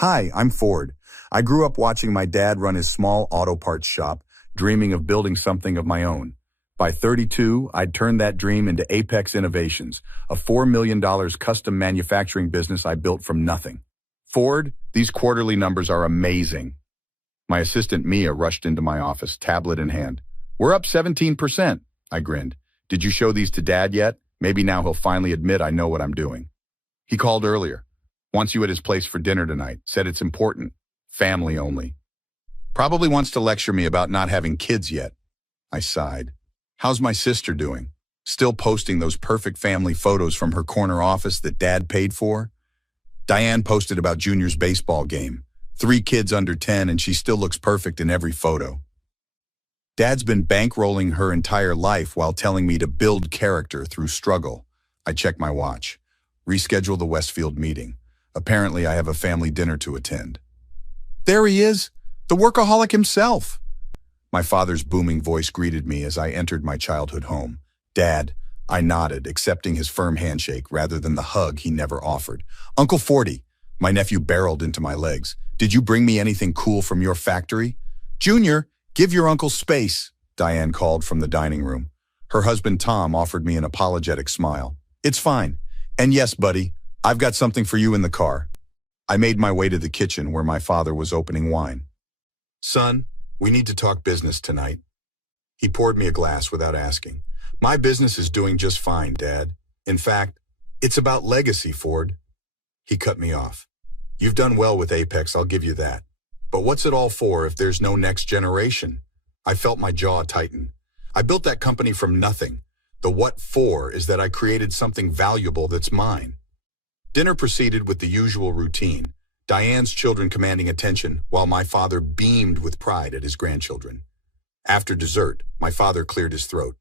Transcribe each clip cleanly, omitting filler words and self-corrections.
Hi, I'm Ford. I grew up watching my dad run his small auto parts shop, dreaming of building something of my own. By 32, I'd turned that dream into Apex Innovations, a $4 million custom manufacturing business I built from nothing. Ford, these quarterly numbers are amazing. My assistant Mia rushed into my office, tablet in hand. We're up 17%, I grinned. Did you show these to Dad yet? Maybe now he'll finally admit I know what I'm doing. He called earlier. Wants you at his place for dinner tonight. Said it's important. Family only. Probably wants to lecture me about not having kids yet. I sighed. How's my sister doing? Still posting those perfect family photos from her corner office that Dad paid for? Diane posted about Junior's baseball game. 3 kids under 10 and she still looks perfect in every photo. Dad's been bankrolling her entire life while telling me to build character through struggle. I check my watch. Reschedule the Westfield meeting. Apparently, I have a family dinner to attend. There he is, the workaholic himself. My father's booming voice greeted me as I entered my childhood home. Dad, I nodded, accepting his firm handshake rather than the hug he never offered. Uncle Forty, my nephew barreled into my legs. Did you bring me anything cool from your factory? Junior, give your uncle space, Diane called from the dining room. Her husband Tom offered me an apologetic smile. It's fine. And yes, buddy, I've got something for you in the car. I made my way to the kitchen where my father was opening wine. Son, we need to talk business tonight. He poured me a glass without asking. My business is doing just fine, Dad. In fact, it's about legacy, Ford. He cut me off. You've done well with Apex, I'll give you that. But what's it all for if there's no next generation? I felt my jaw tighten. I built that company from nothing. The what for is that I created something valuable that's mine. Dinner proceeded with the usual routine, Diane's children commanding attention while my father beamed with pride at his grandchildren. After dessert, my father cleared his throat.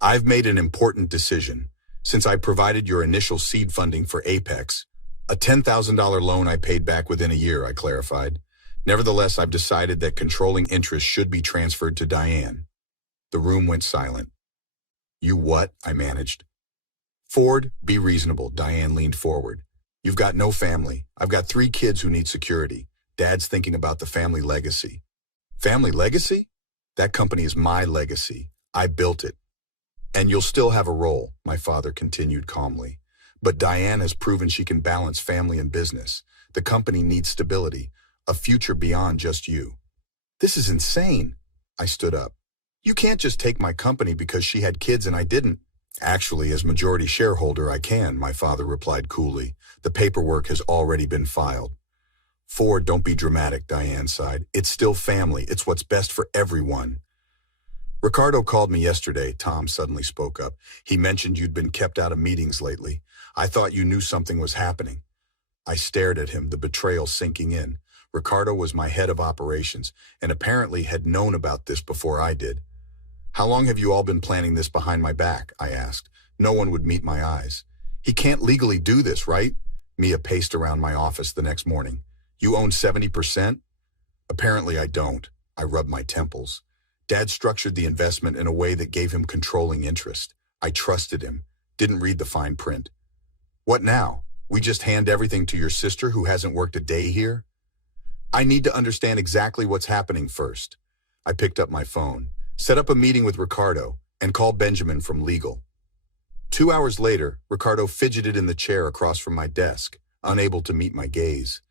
I've made an important decision. Since I provided your initial seed funding for Apex, a $10,000 loan I paid back within a year, I clarified. Nevertheless, I've decided that controlling interest should be transferred to Diane. The room went silent. You what? I managed. Ford, be reasonable, Diane leaned forward. You've got no family. I've got 3 kids who need security. Dad's thinking about the family legacy. Family legacy? That company is my legacy. I built it. And you'll still have a role, my father continued calmly. But Diane has proven she can balance family and business. The company needs stability, a future beyond just you. This is insane. I stood up. You can't just take my company because she had kids and I didn't. Actually, as majority shareholder, I can, my father replied coolly. The paperwork has already been filed. Ford, don't be dramatic, Diane sighed. It's still family. It's what's best for everyone. Ricardo called me yesterday, Tom suddenly spoke up. He mentioned you'd been kept out of meetings lately. I thought you knew something was happening. I stared at him, the betrayal sinking in. Ricardo was my head of operations, and apparently had known about this before I did. How long have you all been planning this behind my back? I asked. No one would meet my eyes. He can't legally do this, right? Mia paced around my office the next morning. You own 70%? Apparently I don't. I rubbed my temples. Dad structured the investment in a way that gave him controlling interest. I trusted him, didn't read the fine print. What now? We just hand everything to your sister who hasn't worked a day here? I need to understand exactly what's happening first. I picked up my phone, set up a meeting with Ricardo, and called Benjamin from legal. 2 hours later, Ricardo fidgeted in the chair across from my desk, unable to meet my gaze.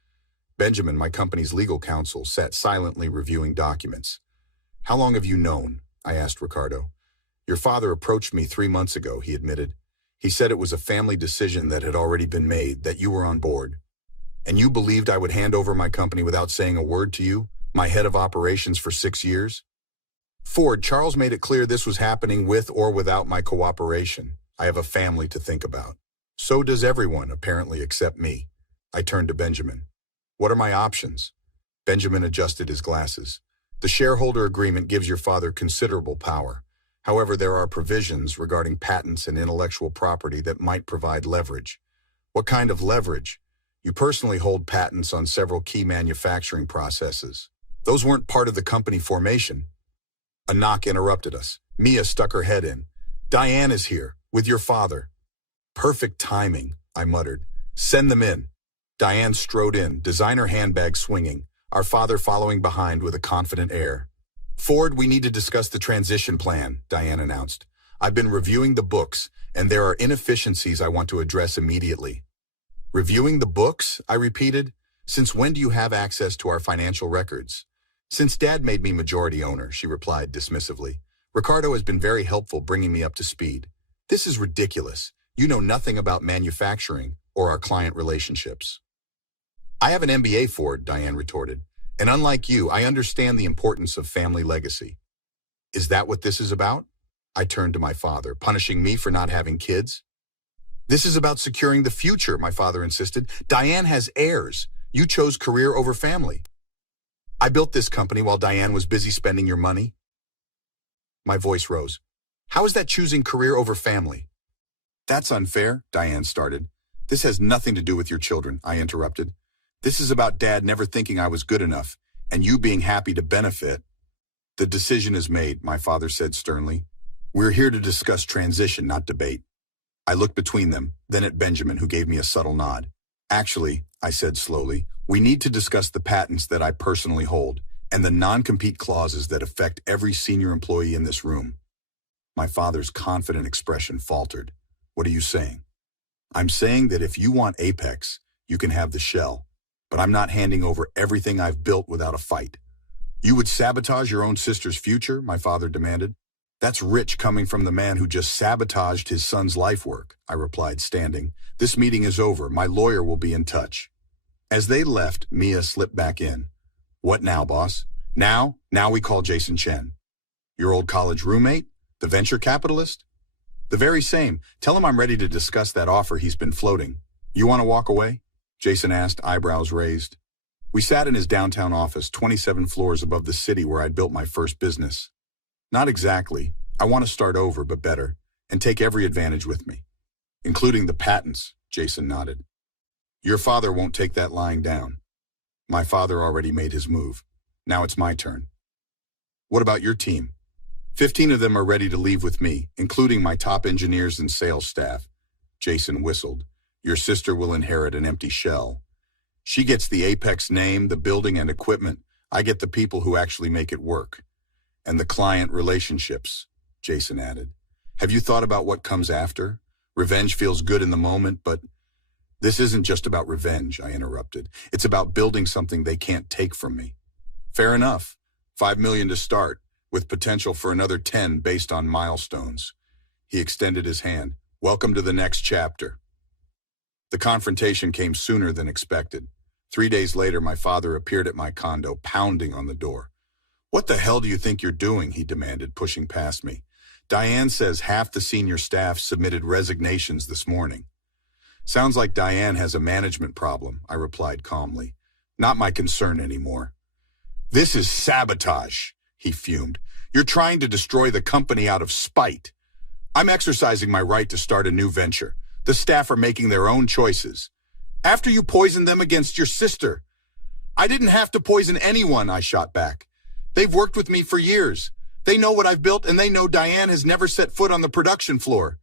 Benjamin, my company's legal counsel, sat silently reviewing documents. How long have you known? I asked Ricardo. Your father approached me 3 months ago, he admitted. He said it was a family decision that had already been made, that you were on board. And you believed I would hand over my company without saying a word to you, my head of operations for 6 years? Ford, Charles made it clear this was happening with or without my cooperation. I have a family to think about. So does everyone, apparently, except me. I turned to Benjamin. What are my options? Benjamin adjusted his glasses. The shareholder agreement gives your father considerable power. However, there are provisions regarding patents and intellectual property that might provide leverage. What kind of leverage? You personally hold patents on several key manufacturing processes. Those weren't part of the company formation. A knock interrupted us. Mia stuck her head in. Diane is here, with your father. Perfect timing, I muttered. Send them in. Diane strode in, designer handbag swinging, our father following behind with a confident air. "Ford, we need to discuss the transition plan," Diane announced. "I've been reviewing the books, and there are inefficiencies I want to address immediately." "Reviewing the books?" I repeated. "Since when do you have access to our financial records?" "Since Dad made me majority owner," she replied dismissively. "Ricardo has been very helpful bringing me up to speed." "This is ridiculous. You know nothing about manufacturing or our client relationships." "I have an MBA, Ford," Diane retorted. "And unlike you, I understand the importance of family legacy." "Is that what this is about?" I turned to my father. "Punishing me for not having kids?" "This is about securing the future," my father insisted. "Diane has heirs. You chose career over family." "I built this company while Diane was busy spending your money." My voice rose. "How is that choosing career over family?" "That's unfair," Diane started. "This has nothing to do with your children," I interrupted. "This is about Dad never thinking I was good enough, and you being happy to benefit." "The decision is made," my father said sternly. "We're here to discuss transition, not debate." I looked between them, then at Benjamin, who gave me a subtle nod. "Actually," I said slowly, "we need to discuss the patents that I personally hold, and the non-compete clauses that affect every senior employee in this room." My father's confident expression faltered. "What are you saying?" "I'm saying that if you want Apex, you can have the shell, but I'm not handing over everything I've built without a fight." "You would sabotage your own sister's future?" my father demanded. "That's rich coming from the man who just sabotaged his son's life work," I replied, standing. "This meeting is over. My lawyer will be in touch." As they left, Mia slipped back in. "What now, boss?" Now we call Jason Chen." "Your old college roommate? The venture capitalist?" "The very same. Tell him I'm ready to discuss that offer he's been floating." "You want to walk away?" Jason asked, eyebrows raised. We sat in his downtown office, 27 floors above the city where I'd built my first business. "Not exactly. I want to start over, but better, and take every advantage with me." "Including the patents," Jason nodded. "Your father won't take that lying down." My father already made his move. Now it's my turn. "What about your team?" 15 of them are ready to leave with me, including my top engineers and sales staff." Jason whistled. "Your sister will inherit an empty shell. She gets the Apex name, the building and equipment. I get the people who actually make it work. And the client relationships," Jason added. "Have you thought about what comes after? Revenge feels good in the moment, but..." "This isn't just about revenge," I interrupted. "It's about building something they can't take from me." "Fair enough. $5 million to start, with potential for another 10 based on milestones." He extended his hand. "Welcome to the next chapter." The confrontation came sooner than expected. 3 days later, my father appeared at my condo, pounding on the door. "What the hell do you think you're doing?" he demanded, pushing past me. "Diane says half the senior staff submitted resignations this morning." "Sounds like Diane has a management problem," I replied calmly. "Not my concern anymore." "This is sabotage," he fumed. "You're trying to destroy the company out of spite." "I'm exercising my right to start a new venture. The staff are making their own choices." "After you poisoned them against your sister." "I didn't have to poison anyone," I shot back. "They've worked with me for years. They know what I've built, and they know Diane has never set foot on the production floor."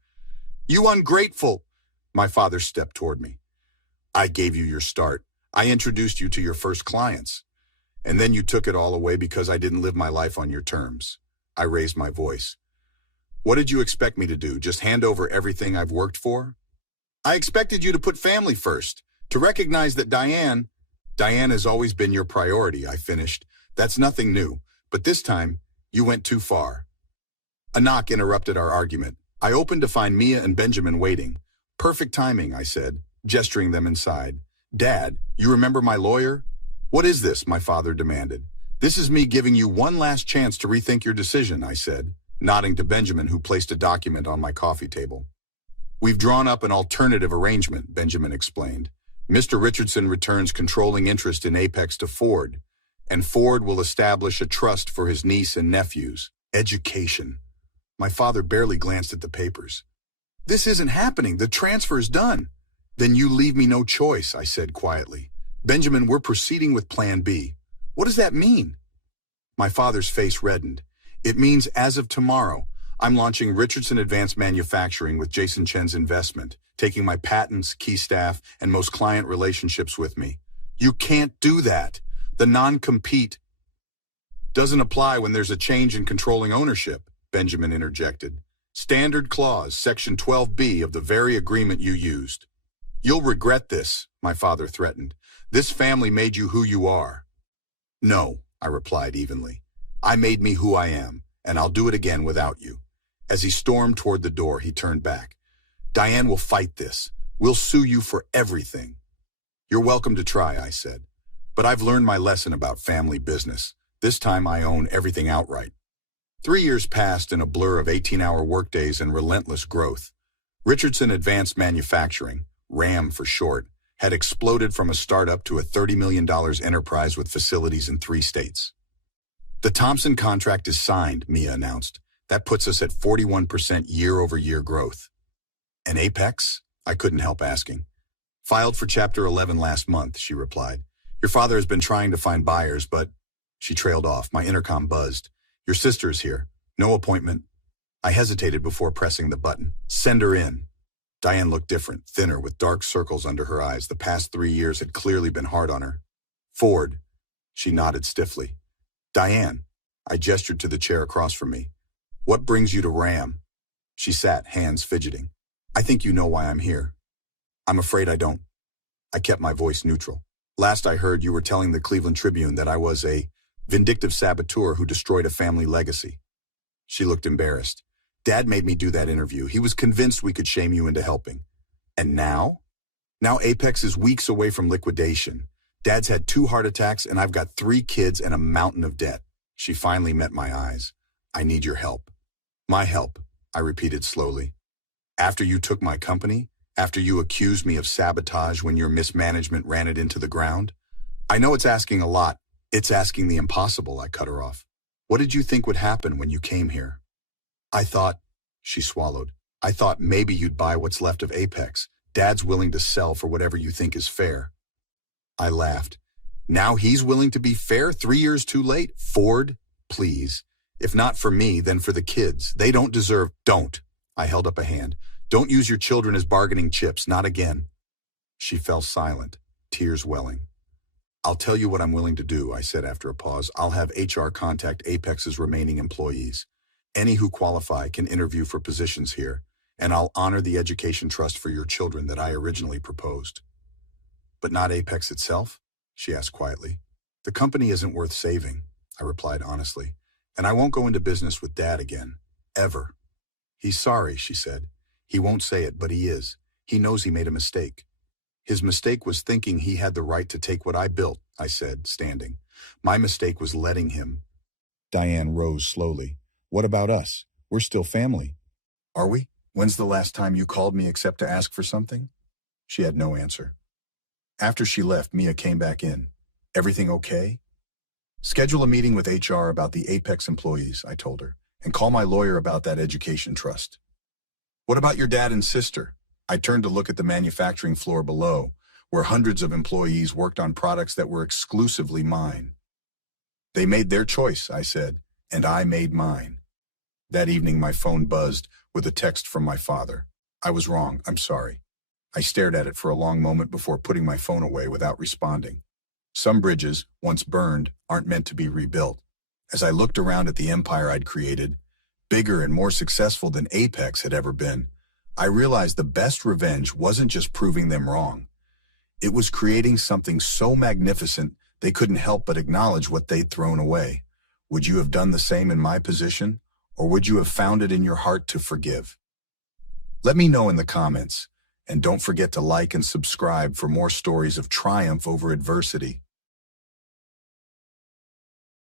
"You ungrateful." My father stepped toward me. "I gave you your start. I introduced you to your first clients. And then you took it all away because I didn't live my life on your terms." I raised my voice. "What did you expect me to do, just hand over everything I've worked for?" "I expected you to put family first, to recognize that Diane has always been your priority," I finished. "That's nothing new, but this time, you went too far." A knock interrupted our argument. I opened to find Mia and Benjamin waiting. "Perfect timing," I said, gesturing them inside. "Dad, you remember my lawyer?" "What is this?" my father demanded. "This is me giving you one last chance to rethink your decision," I said, nodding to Benjamin, who placed a document on my coffee table. "We've drawn up an alternative arrangement," Benjamin explained. "Mr. Richardson returns controlling interest in Apex to Ford, and Ford will establish a trust for his niece and nephews. Education." My father barely glanced at the papers. "This isn't happening. The transfer is done." "Then you leave me no choice," I said quietly. "Benjamin, we're proceeding with Plan B." "What does that mean?" My father's face reddened. "It means as of tomorrow, I'm launching Richardson Advanced Manufacturing with Jason Chen's investment, taking my patents, key staff, and most client relationships with me. You can't do that. The non-compete doesn't apply when there's a change in controlling ownership, Benjamin interjected. Standard clause, section 12B of the very agreement you used. You'll regret this, my father threatened. This family made you who you are. No, I replied evenly. I made me who I am, and I'll do it again without you. As he stormed toward the door, he turned back. Diane will fight this. We'll sue you for everything. You're welcome to try, I said. But I've learned my lesson about family business. This time I own everything outright. 3 years passed in a blur of 18-hour workdays and relentless growth. Richardson Advanced Manufacturing, RAM for short, had exploded from a startup to a $30 million enterprise with facilities in 3 states. The Thompson contract is signed, Mia announced. That puts us at 41% year-over-year growth. And Apex? I couldn't help asking. Filed for Chapter 11 last month, she replied. Your father has been trying to find buyers, but... She trailed off. My intercom buzzed. Your sister is here. No appointment. I hesitated before pressing the button. Send her in. Diane looked different, thinner, with dark circles under her eyes. The past 3 years had clearly been hard on her. Ford. She nodded stiffly. Diane. I gestured to the chair across from me. What brings you to RAM? She sat, hands fidgeting. I think you know why I'm here. I'm afraid I don't. I kept my voice neutral. Last I heard, you were telling the Cleveland Tribune that I was a vindictive saboteur who destroyed a family legacy. She looked embarrassed. Dad made me do that interview. He was convinced we could shame you into helping. And now? Now Apex is weeks away from liquidation. Dad's had 2 heart attacks and I've got 3 kids and a mountain of debt. She finally met my eyes. I need your help. My help, I repeated slowly. After you took my company? After you accused me of sabotage when your mismanagement ran it into the ground? I know it's asking a lot. It's asking the impossible, I cut her off. What did you think would happen when you came here? I thought, she swallowed, I thought maybe you'd buy what's left of Apex. Dad's willing to sell for whatever you think is fair. I laughed. Now he's willing to be fair 3 years too late? Ford, please. If not for me, then for the kids. They don't deserve... Don't. I held up a hand. Don't use your children as bargaining chips, not again. She fell silent, tears welling. I'll tell you what I'm willing to do, I said after a pause. I'll have HR contact Apex's remaining employees. Any who qualify can interview for positions here, and I'll honor the education trust for your children that I originally proposed. But not Apex itself? She asked quietly. The company isn't worth saving, I replied honestly, and I won't go into business with Dad again. Ever. He's sorry, she said. He won't say it, but he is. He knows he made a mistake. His mistake was thinking he had the right to take what I built, I said, standing. My mistake was letting him. Diane rose slowly. What about us? We're still family. Are we? When's the last time you called me except to ask for something? She had no answer. After she left, Mia came back in. Everything okay? Schedule a meeting with HR about the Apex employees, I told her, and call my lawyer about that education trust. What about your dad and sister? I turned to look at the manufacturing floor below, where hundreds of employees worked on products that were exclusively mine. They made their choice, I said, and I made mine. That evening, my phone buzzed with a text from my father. I was wrong, I'm sorry. I stared at it for a long moment before putting my phone away without responding. Some bridges, once burned, aren't meant to be rebuilt. As I looked around at the empire I'd created, bigger and more successful than Apex had ever been, I realized the best revenge wasn't just proving them wrong. It was creating something so magnificent they couldn't help but acknowledge what they'd thrown away. Would you have done the same in my position, or would you have found it in your heart to forgive? Let me know in the comments, and don't forget to like and subscribe for more stories of triumph over adversity.